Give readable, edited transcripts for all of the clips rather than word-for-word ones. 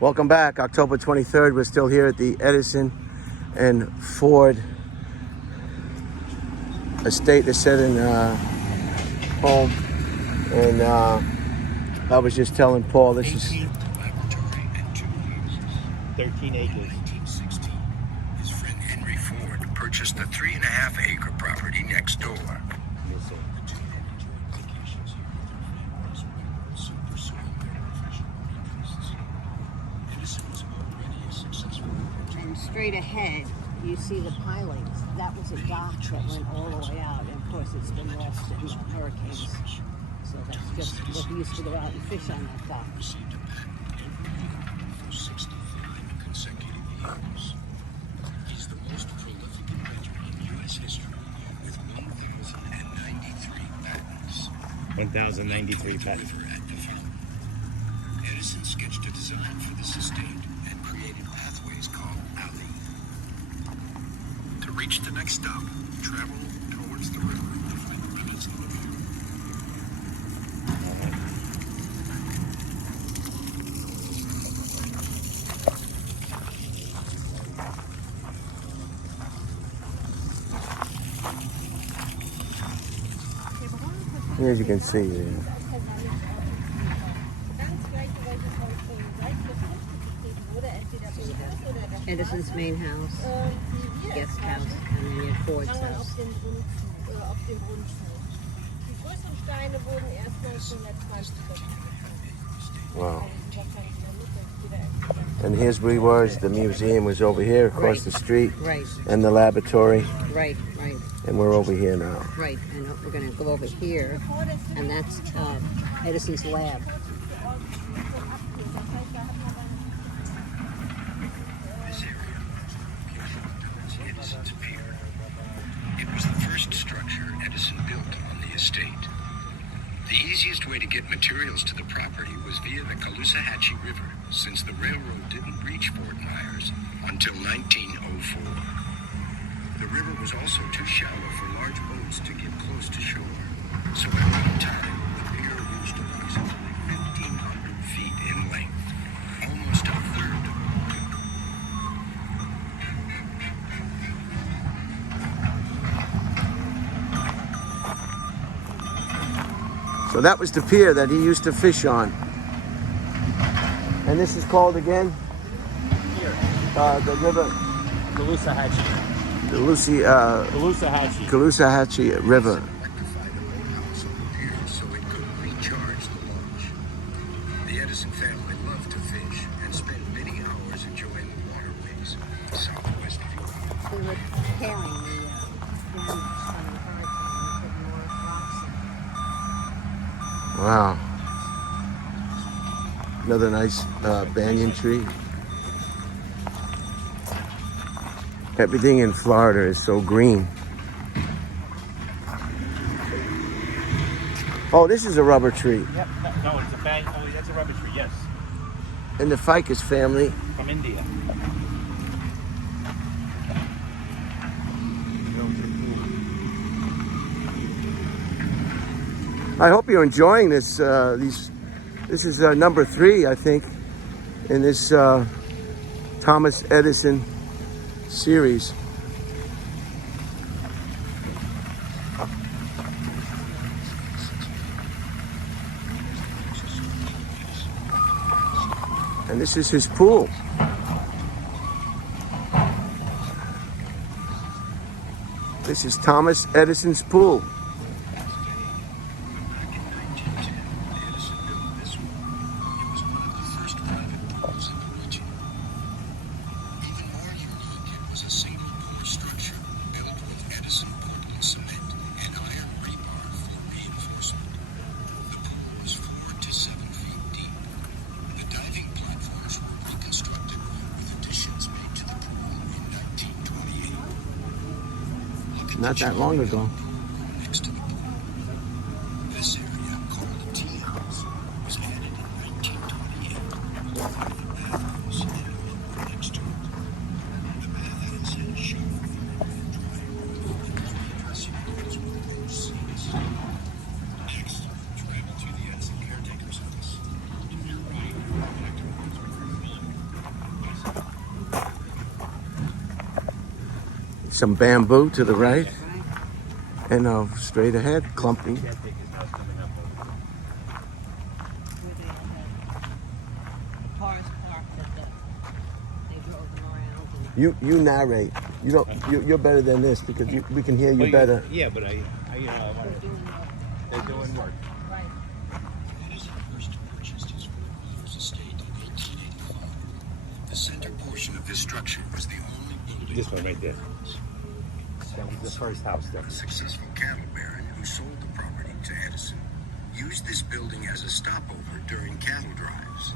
Welcome back. October 23rd. We're still here at the Edison and Ford estate. They're setting home. And I was just telling Paul, this is 13 acres. 1916, his friend Henry Ford purchased the 3.5-acre property next door. And straight ahead, you see the pilings. That was a dock that went all the way out, and of course it's been lost in hurricanes. So that's just what we used to go out and fish on that dock. For 65 consecutive years. He's the most prolific inventor in U.S. history with 1,093 patents. 1,093 patents. Edison sketched a design for this estate and created pathways called alley. To reach the next stop, travel towards the river to find the limits of the view. as you can see. Edison's main house, guest house, and then your Ford's house. Wow. And here's where we was. The museum was over here across the street. Right. And the laboratory. Right. And we're over here now. Right, and we're going to go over here, and that's Edison's lab. This area is Edison's pier. It was the first structure Edison built on the estate. The easiest way to get materials to the property was via the Caloosahatchee River, since the railroad didn't reach Fort Myers until 1904. The river was also too shallow for large boats to get close to shore. So at one time, the pier reached approximately 1,500 feet in length, almost a third. So that was the pier that he used to fish on. And this is called again? Here. The river. Caloosahatchee. The Caloosahatchee. Caloosahatchee River. Electrified the boathouse on the pier so it could recharge the launch. The Edison family loved to fish and spent many hours enjoying the waterways southwest of Europe. They were repairing the damage from the hurricane and putting more rocks in. Wow. Another nice banyan tree. Everything in Florida is so green. Oh, this is a rubber tree. Yep. No, it's a bank. Oh, that's a rubber tree. Yes. And the ficus family. From India. I hope you're enjoying this. This is number 3, I think, in this Thomas Edison series. And this is his pool. This is Thomas Edison's pool. Not that long ago. Next to the pool. This area, called the tea house, was added in 1928. The bathhouse and a room next to it. The bathhouse had a shower, dryer, and dressing rooms with bench seats. Next, travel to the Edison caretaker's house. To your right, connector rooms with refrigerator. some bamboo to the right, Right? and straight ahead, clumping. Caretaker's house coming up. Where they had cars parked at they drove them around. And You narrate. You don't. You're better than this because we can hear you Well, better. Yeah, but I they're doing they're doing work. right. Edison first purchased his father's estate in 1885. The center portion of this structure was the only building. This one right there. That was the first house there. A successful cattle baron who sold the property to Edison used this building as a stopover during cattle drives.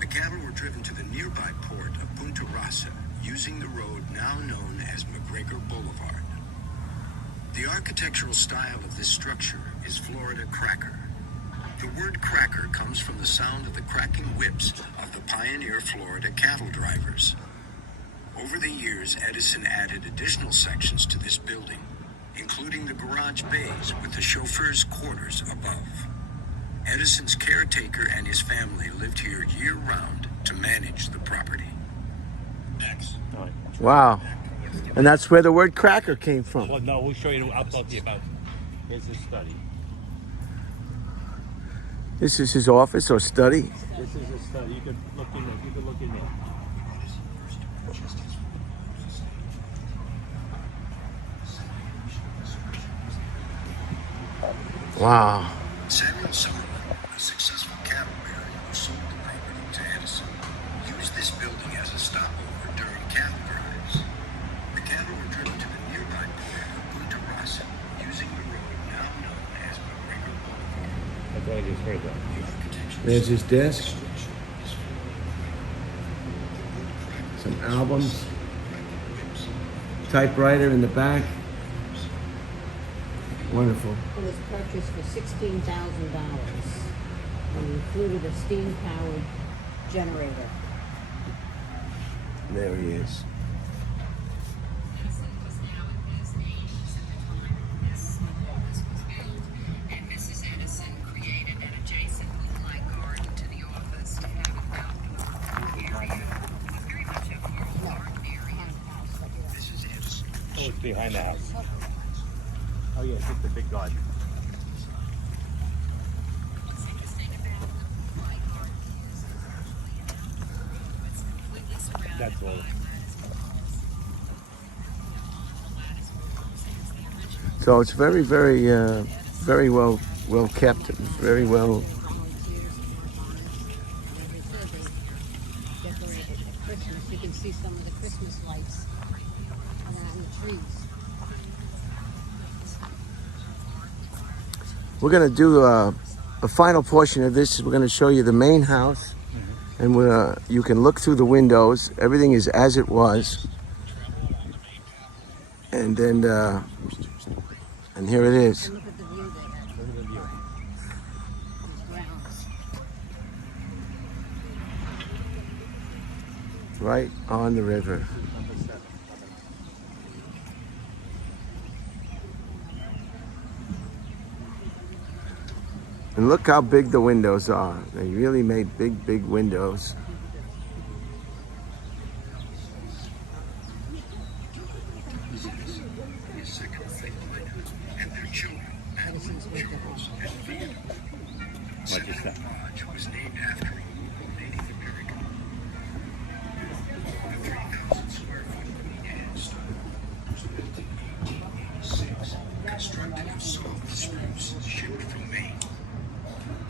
The cattle were driven to the nearby port of Punta Rasa using the road now known as McGregor Boulevard. The architectural style of this structure is Florida cracker. The word cracker comes from the sound of the cracking whips of the pioneer Florida cattle drivers. Over the years, Edison added additional sections to this building, including the garage bays with the chauffeur's quarters above. Edison's caretaker and his family lived here year-round to manage the property. Next. All right. Wow. And that's where the word cracker came from. Well, no, we'll show you. I'll talk to you about. Here's his study. This is his office or study. This is his study. You can look in there. You can look in there. Wow. Samuel Summerlin, a successful cattle baron who sold the property to Edison, used this building as a stopover during cattle drives. The cattle were driven to the nearby port of Punta Rasa using the road now known as McGregor Boulevard. I thought I just heard that. There's his desk. Some albums. Typewriter in the back. Wonderful. It was purchased for $16,000 and included a steam-powered generator. There he is. Edison was now in his 80s at the time this was built, and Mrs. Edison created an adjacent moonlight garden to the office to have an outdoor area. It was very much a formal garden area. This is Edison. Oh, it's behind the house. Oh yeah, it's the big garden. What's interesting about the moonlight garden is it's completely surrounded That's all. by lattice walls. The lattice walls since the original. So it's very well kept. Very well. Volunteers to work on it. And they said they decorated it at Christmas. You can see some of the Christmas lights around the trees. We're gonna do a final portion of this. We're gonna show you the main house, and you can look through the windows. Everything is as it was, and then and here it is, And look at the view they had. These grounds. right on the river. And look how big the windows are. They really made big windows. His second family and their children, Madeline, Charles, and Theodore. Seminole Lodge was named after a local Native American. The 3,000 square foot Queen Anne stone was built in 1886, constructed of soft spruce shipped from Maine.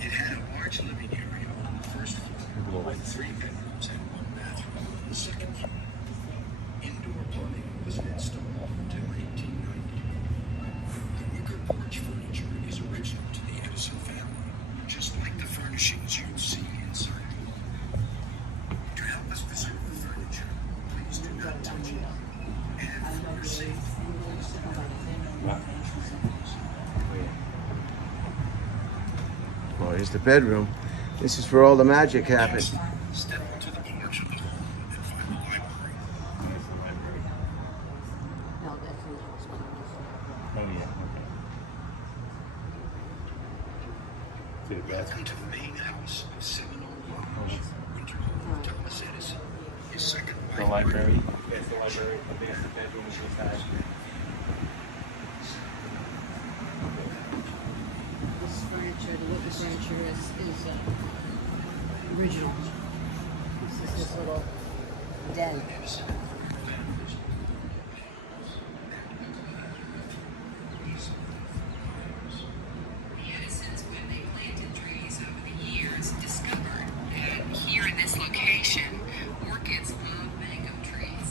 It had a large living area on the first floor with 3 bedrooms and 1 bathroom on the second floor. Indoor plumbing wasn't installed until 1890. The wicker porch furniture is original to the Edison family, just like the furnishings you'll see inside. To help us preserve the furniture, please do not touch it. And for your safety, Well, here's the bedroom. This is where all the magic happens. step to the porch of the home and find the library. No, that's in the house. Oh yeah. Okay. See the bathroom. Welcome to the main house of Seminole Lodge, winter home of Thomas Edison, his second wife library. That's the library. That's the bedroom to the side. This furniture, the wooden furniture is original. This is his little den. The Edisons, when they planted trees over the years, discovered that here in this location, orchids love mango trees.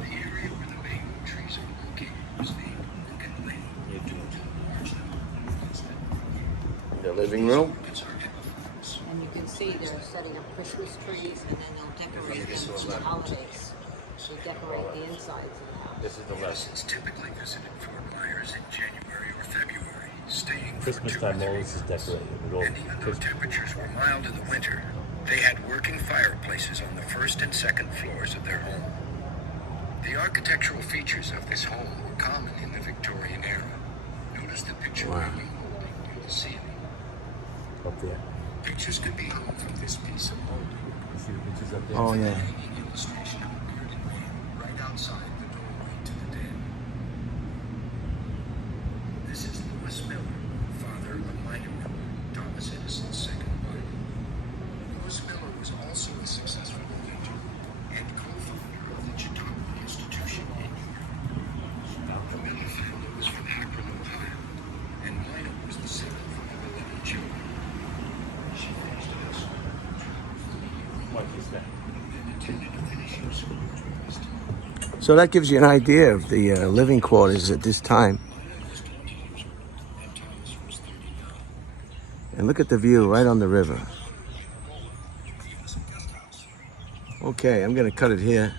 The area where the mango trees are located was named Orchid Lane. The living room. And you can see they're setting up Christmas trees and then they'll decorate them for the holidays. They decorate the insides of the house. This is the left. Edisons typically visited Fort Myers in January or February, staying Christmas for 2 or time 3 always is months. decorated with all And even though Christmas. temperatures were mild in the winter, they had working fireplaces on the first and second floors of their home. The architectural features of this home were common in the Victorian era. Notice the picture Wow. hanging holding near the ceiling. Up there. Pictures can be hung from this piece of molding. You see the pictures up there? Oh yeah. Hanging illustration of a bearded man right outside the doorway to the den. This is Louis Miller, father of minor Miller, Thomas Edison's second wife. Louis Miller was also a successful inventor and co-founder of the Chautauqua Institution in New York. The Miller family was from Akron, Ohio, and Minor was the seventh of 11 children. She finished high school. What is that? So that gives you an idea of the living quarters at this time. And look at the view right on the river. Okay, I'm gonna cut it here.